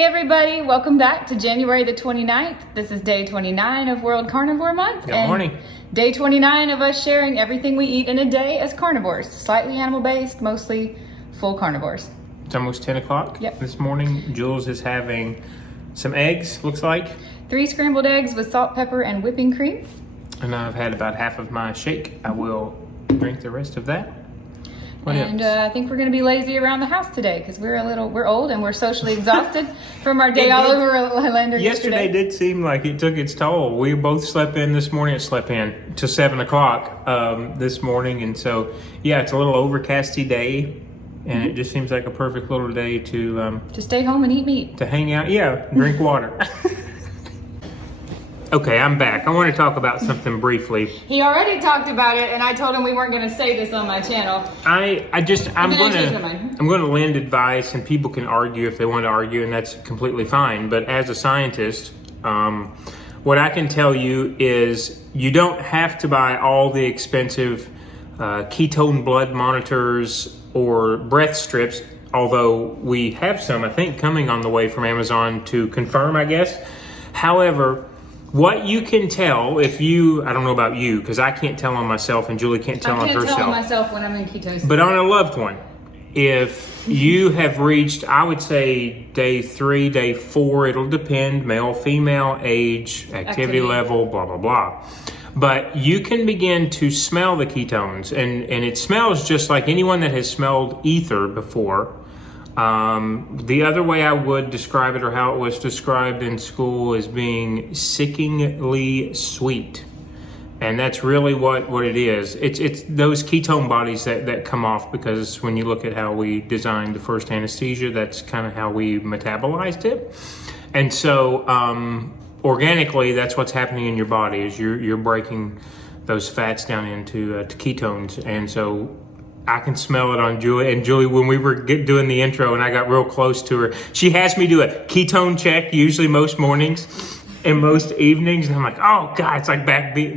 Hey everybody, welcome back to January the 29th. This is day 29 of World Carnivore Month. Good morning. Day 29 of us sharing everything we eat in a day as carnivores. Slightly animal-based, mostly full carnivores. It's almost 10 o'clock. Yep. This morning, Jules is having some eggs, looks like. 3 scrambled eggs with salt, pepper, and whipping cream. And I've had about half of my shake. I will drink the rest of that. What else? I think we're going to be lazy around the house today because we're old and we're socially exhausted from our day all over Orlando Yesterday did seem like it took its toll. We both slept in this morning. It slept in to 7 o'clock this morning. And so, yeah, it's a little overcasty day. And it just seems like a perfect little day to stay home and eat meat. To hang out. Yeah, drink water. Okay, I'm back. I want to talk about something briefly. He already talked about it, and I told him we weren't going to say this on my channel. I'm going to lend advice, and people can argue if they want to argue, and that's completely fine. But as a scientist, what I can tell you is you don't have to buy all the expensive ketone blood monitors or breath strips, although we have some, I think, coming on the way from Amazon to confirm, I guess. However, what you can tell I don't know about you, because I can't tell on myself and Julie can't tell on herself. I can't tell on myself when I'm in ketosis. But on a loved one, if you have reached, I would say day 3, day 4, it'll depend, male, female, age, activity level, blah, blah, blah. But you can begin to smell the ketones, and it smells just like anyone that has smelled ether before. The other way I would describe it, or how it was described in school, is being sickeningly sweet. And that's really what it is. It's those ketone bodies that come off, because when you look at how we designed the first anesthesia, that's kind of how we metabolized it. And so organically, that's what's happening in your body, is you're breaking those fats down into to ketones. And so I can smell it on Julie. And Julie, when we were doing the intro and I got real close to her, she has me do a ketone check, usually most mornings and most evenings. And I'm like, oh God, it's like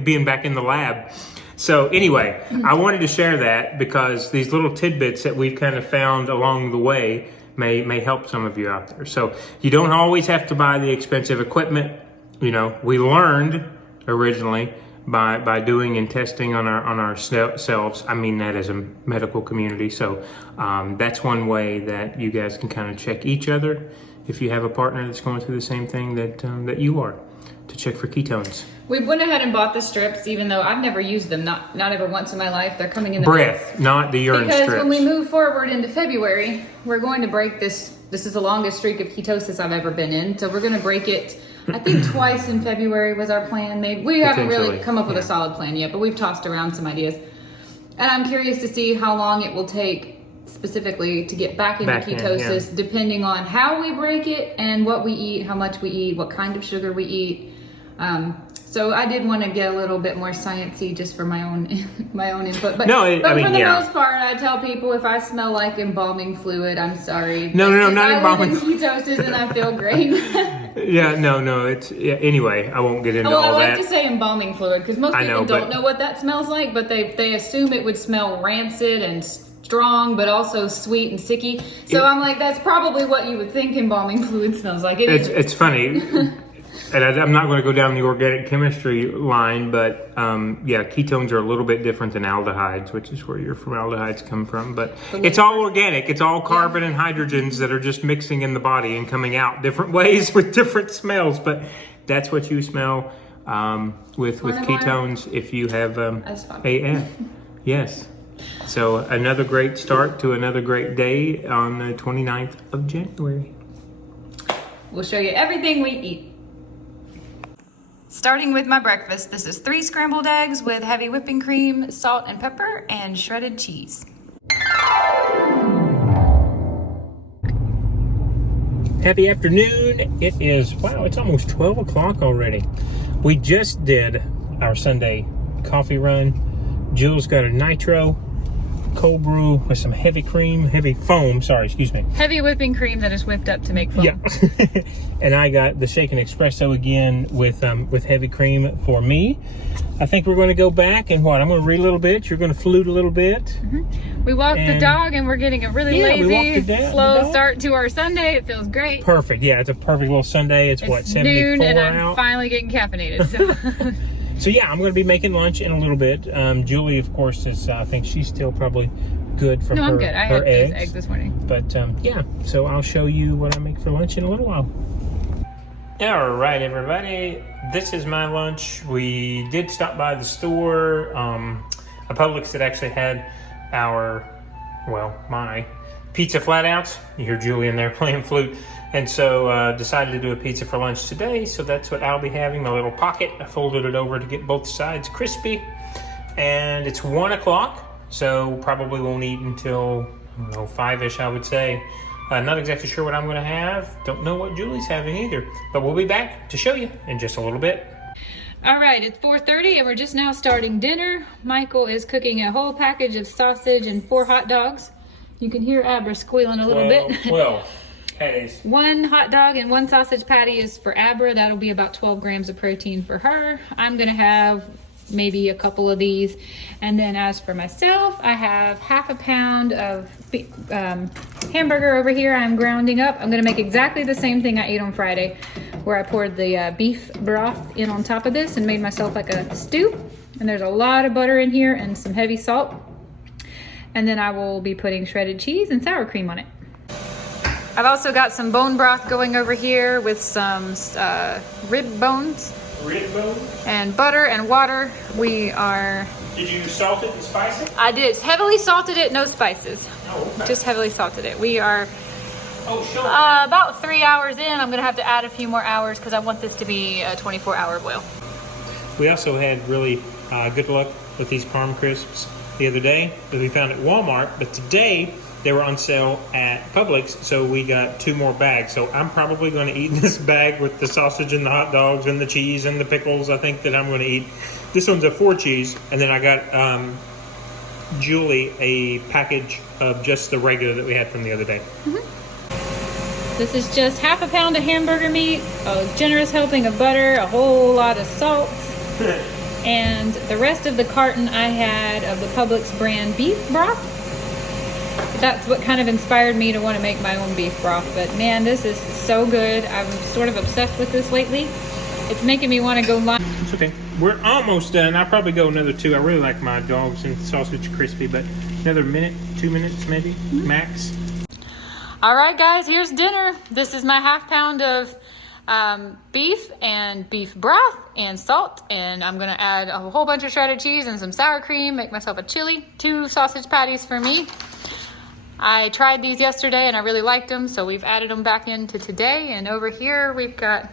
being back in the lab. So anyway, I wanted to share that because these little tidbits that we've kind of found along the way may help some of you out there. So you don't always have to buy the expensive equipment. You know, we learned originally by doing and testing on ourselves. I mean that as a medical community. So that's one way that you guys can kind of check each other if you have a partner that's going through the same thing that you are, to check for ketones. We went ahead and bought the strips, even though I've never used them, not ever once in my life. They're coming in the breath, not the urine strips. Because when we move forward into February, we're going to break this. This is the longest streak of ketosis I've ever been in. So we're going to break it. I think twice in February was our plan. Maybe we haven't really come up with a solid plan yet, but we've tossed around some ideas. And I'm curious to see how long it will take specifically to get back into ketosis, depending on how we break it and what we eat, how much we eat, what kind of sugar we eat. So I did want to get a little bit more sciencey just for my own input. But, for the most part, I tell people if I smell like embalming fluid, I'm sorry. No, not embalming. I live in ketosis and I feel great. Anyway, I won't get into all that. I like to say embalming fluid because most people don't know what that smells like, but they assume it would smell rancid and strong, but also sweet and sicky. So I'm like, that's probably what you would think embalming fluid smells like. It's funny. And I'm not going to go down the organic chemistry line, but ketones are a little bit different than aldehydes, which is where your formaldehydes come from. But it's all organic. It's all carbon and hydrogens that are just mixing in the body and coming out different ways with different smells. But that's what you smell with ketones if you have AF. Yes. So another great start to another great day on the 29th of January. We'll show you everything we eat. Starting with my breakfast, this is 3 scrambled eggs with heavy whipping cream, salt and pepper, and shredded cheese. Happy afternoon. It is, it's almost 12 o'clock already. We just did our Sunday coffee run. Jill's got a nitro. cold brew with some heavy foam, excuse me. Heavy whipping cream that is whipped up to make foam. Yeah. And I got the shaken espresso again with heavy cream for me. I think we're going to go back and I'm going to read a little bit. You're going to flute a little bit. Mm-hmm. We walked the dog and we're getting a really lazy, slow start to our Sunday. It feels great. Perfect. Yeah, it's a perfect little Sunday. It's what, 74 noon and out? I'm finally getting caffeinated. So. So yeah, I'm going to be making lunch in a little bit. Julie, of course, is. I think she's still probably good from I'm good. I had eggs. those eggs this morning. But yeah, so I'll show you what I make for lunch in a little while. All right, everybody. This is my lunch. We did stop by the store, a Publix that actually had my pizza flat outs. You hear Julie in there playing flute. And so decided to do a pizza for lunch today. So that's what I'll be having, my little pocket. I folded it over to get both sides crispy. And it's 1 o'clock, so probably won't eat until, 5-ish, I would say. Not exactly sure what I'm going to have. Don't know what Julie's having either. But we'll be back to show you in just a little bit. All right, it's 4:30 and we're just now starting dinner. Michael is cooking a whole package of sausage and 4 hot dogs. You can hear Abra squealing a little bit. 12 patties. 1 hot dog and 1 sausage patty is for Abra. That'll be about 12 grams of protein for her. I'm going to have maybe a couple of these. And then as for myself, I have half a pound of hamburger over here I'm grounding up. I'm going to make exactly the same thing I ate on Friday, where I poured the beef broth in on top of this and made myself like a stew. And there's a lot of butter in here and some heavy salt. And then I will be putting shredded cheese and sour cream on it. I've also got some bone broth going over here with some rib bones. And butter and water. Did you salt it and spice it? I did. Heavily salted it, no spices. Oh, okay. Just heavily salted it. We are sure. About 3 hours in. I'm going to have to add a few more hours because I want this to be a 24-hour boil. We also had really good luck with these Parm crisps the other day that we found at Walmart, but today they were on sale at Publix, so we got 2 more bags. So I'm probably going to eat this bag with the sausage and the hot dogs and the cheese and the pickles. I think that I'm going to eat. This one's a 4 cheese, and then I got Julie a package of just the regular that we had from the other day. Mm-hmm. This is just half a pound of hamburger meat, a generous helping of butter, a whole lot of salt, and the rest of the carton I had of the Publix brand beef broth. That's what kind of inspired me to want to make my own beef broth. But man, this is so good. I'm sort of obsessed with this lately. It's making me want to go live. It's okay. We're almost done. I'll probably go another 2. I really like my dogs and sausage crispy, but another minute, 2 minutes maybe, max. All right, guys, here's dinner. This is my half pound of beef and beef broth and salt. And I'm going to add a whole bunch of shredded cheese and some sour cream, make myself a chili, 2 sausage patties for me. I tried these yesterday and I really liked them, so we've added them back into today. And over here we've got...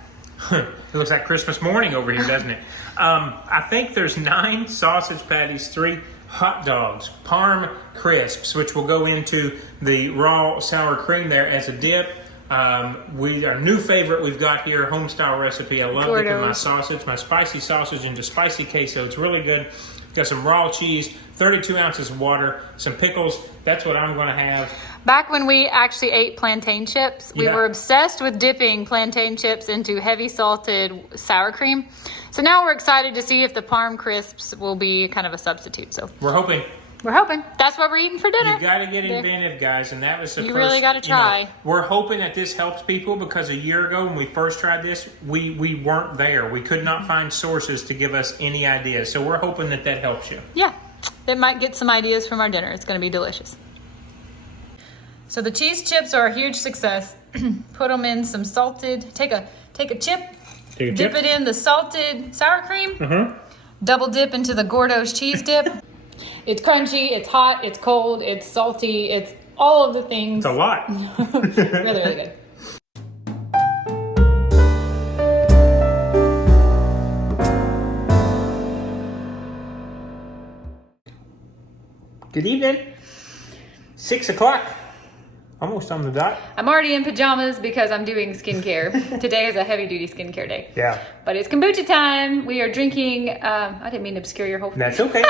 It looks like Christmas morning over here, doesn't it? I think there's 9 sausage patties, 3 hot dogs, Parm crisps, which will go into the raw sour cream there as a dip. Our new favorite we've got here, home style recipe. I love dipping my sausage, my spicy sausage into spicy queso. It's really good. Got some raw cheese, 32 ounces of water, some pickles. That's what I'm going to have. Back when we actually ate plantain chips, we were obsessed with dipping plantain chips into heavy salted sour cream. So now we're excited to see if the Parm crisps will be kind of a substitute. So we're hoping. That's what we're eating for dinner. You got to get inventive, guys, and that was the first. You really got to try. We're hoping that this helps people because a year ago when we first tried this, we weren't there. We could not find sources to give us any ideas. So we're hoping that helps you. Yeah, that might get some ideas from our dinner. It's going to be delicious. So the cheese chips are a huge success. Put them in some salted. Take a chip. Dip it in the salted sour cream. Double dip into the Gordo's cheese dip. It's crunchy, it's hot, it's cold, it's salty, it's all of the things. It's a lot. Really, really good. Good evening. 6 o'clock. Almost on the dot. I'm already in pajamas because I'm doing skincare. Today is a heavy-duty skincare day. Yeah. But it's kombucha time. We are drinking, I didn't mean to obscure your whole face. That's okay.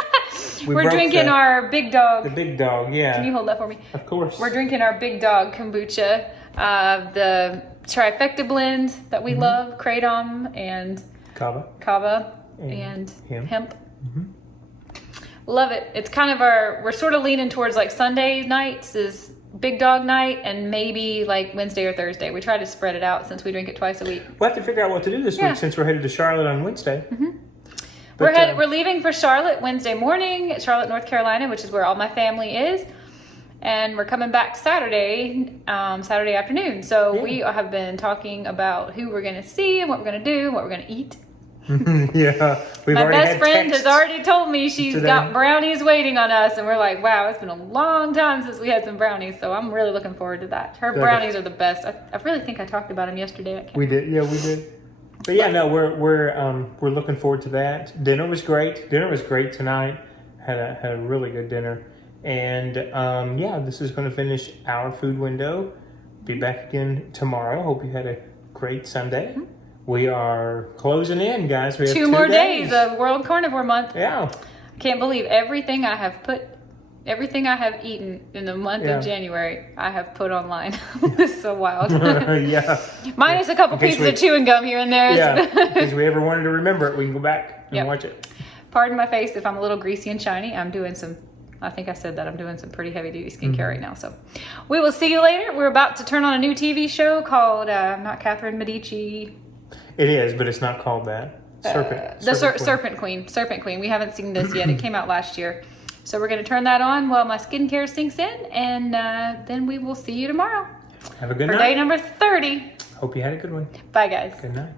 We're drinking our Big Dog. The Big Dog, yeah. Can you hold that for me? Of course. We're drinking our Big Dog kombucha, the trifecta blend that we love, kratom and kava and hemp. Love it. It's kind of we're sort of leaning towards like Sunday nights is Big Dog night and maybe like Wednesday or Thursday. We try to spread it out since we drink it twice a week. We'll have to figure out what to do this week since we're headed to Charlotte on Wednesday. We're leaving for Charlotte Wednesday morning, Charlotte, North Carolina, which is where all my family is. And we're coming back Saturday afternoon. So we have been talking about who we're going to see and what we're going to do and what we're going to eat. My best friend has already told me she's got brownies waiting on us, and we're like, wow, it's been a long time since we had some brownies, so I'm really looking forward to that. Her brownies are the best. I really think I talked about them yesterday. We did. But yeah, no, we're looking forward to that. Dinner was great tonight. Had a really good dinner, and this is going to finish our food window. Be back again tomorrow. Hope you had a great Sunday. We are closing in, guys. We have 2 more days of World Carnivore Month. Yeah. I can't believe everything I have eaten in the month of January, I have put online. This is so wild. Minus a couple pieces of chewing gum here and there. Yeah. In case we ever wanted to remember it, we can go back and watch it. Pardon my face if I'm a little greasy and shiny. I think I said that I'm doing some pretty heavy duty skincare right now. So we will see you later. We're about to turn on a new TV show called not Catherine Medici. It is, but it's not called that. Serpent Queen. We haven't seen this yet. It came out last year. So we're going to turn that on while my skincare sinks in. And then we will see you tomorrow. Have a good night. For day number 30. Hope you had a good one. Bye, guys. Good night.